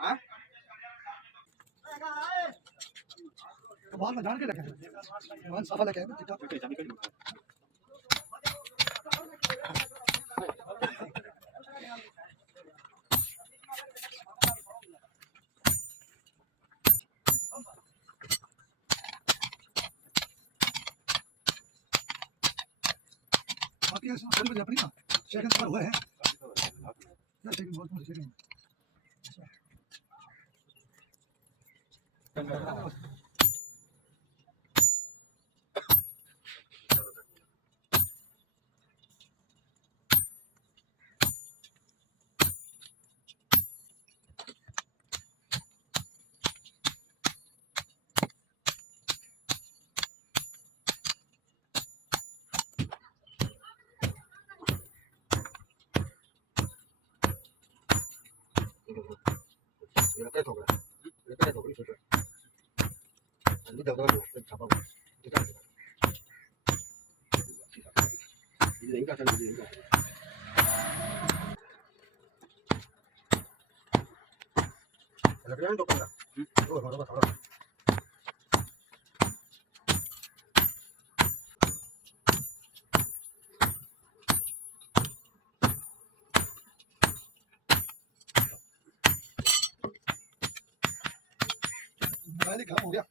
हाँ बाहर में जान के रखे वन सफा लेके बाकी ऐसा थोड़ी बजे अपनी ना सेकंड पर हुए हैं ना सेकंड बहुत सेकंड 이렇게 더그래 이렇게 더그래 이렇게 이렇게 더그래 이렇게 잡아봐 이렇게 이제 인가 잘 이제 인가 이렇게 한 똑같다 이거 바로 바로 पहले काम हो गया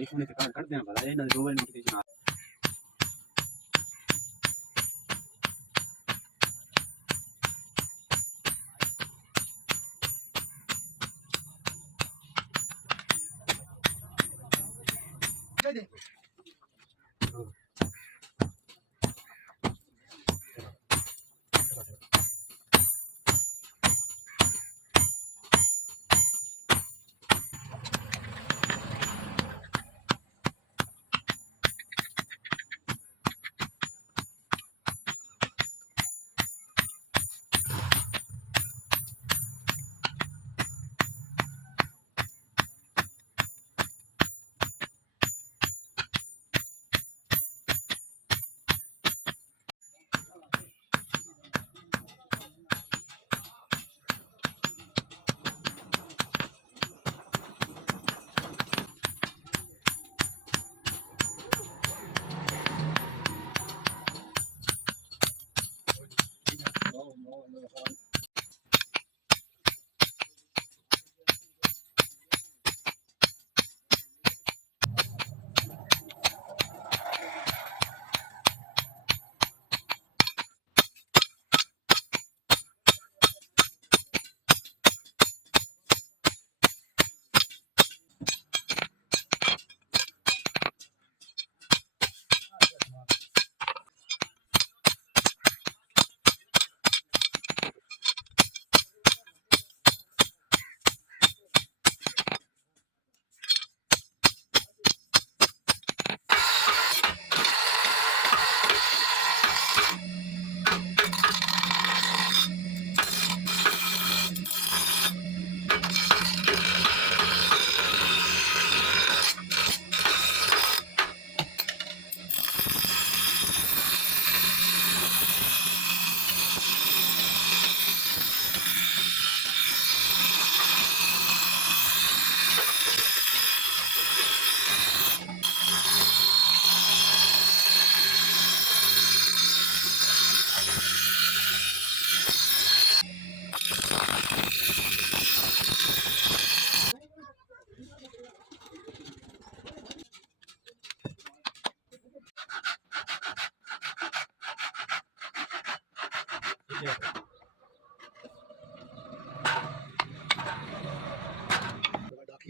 आईफोन के कार्ड कर देना भला ये ना मोबाइल नोटिफिकेशन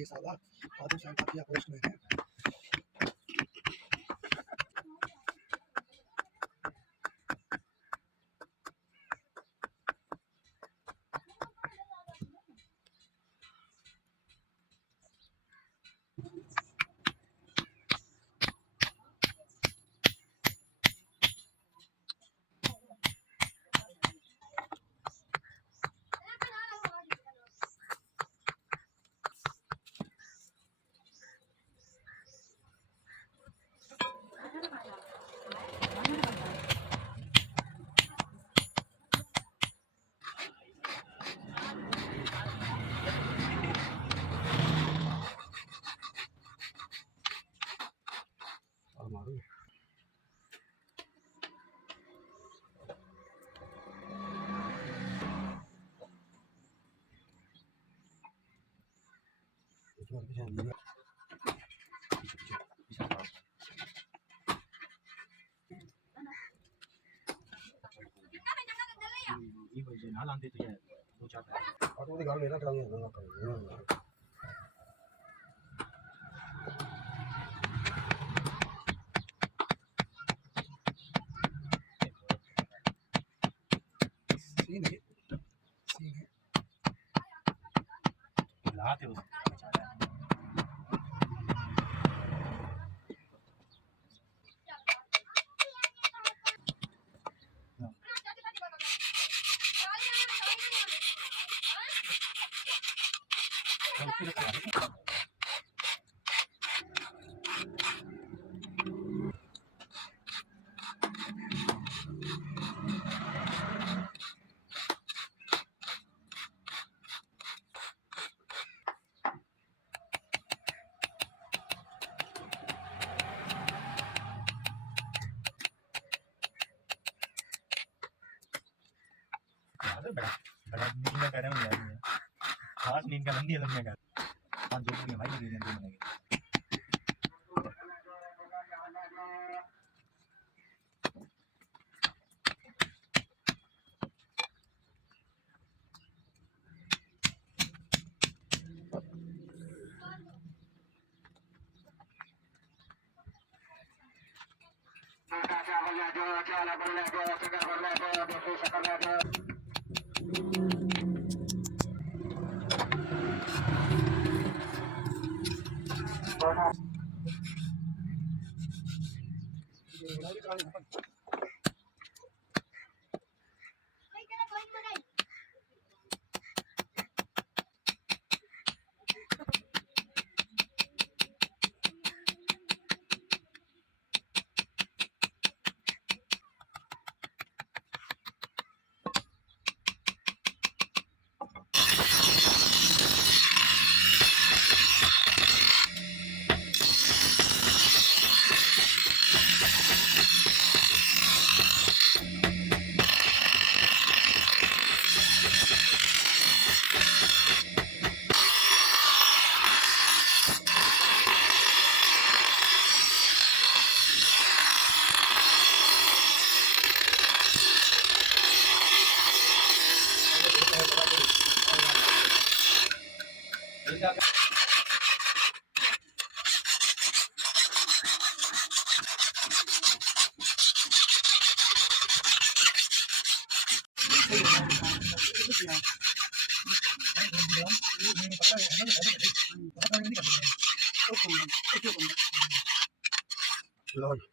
काफी साला आदम साहब काफी अपोस्ट में है ये ना लाते तो ये दो चार और तो घर मेरा करांगे ना करेंगे सीन है लाते हो बड़ा बड़ा नींद में कर रहे हो यार खास नींद का लंबी लंबी कर पांच जो भी भाई नींद में लगे लॉर्ड